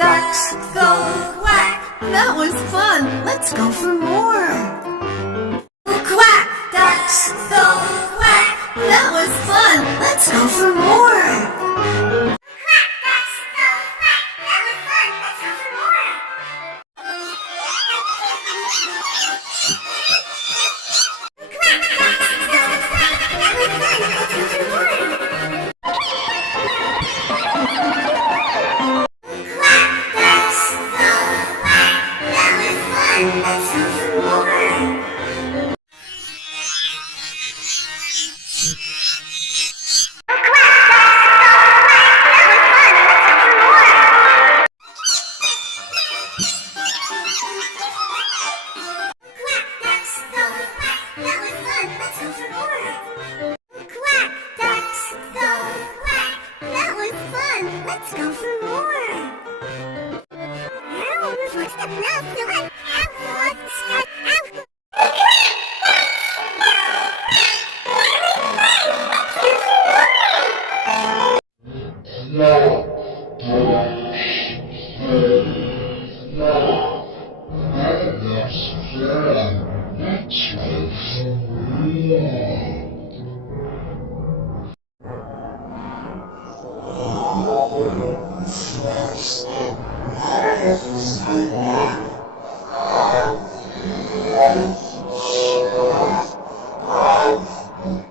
ducks, go quack. That was fun. Let's go for more. Quack, ducks, go quack. That was fun. Let's go for more. Let's go for more. Let's go for more.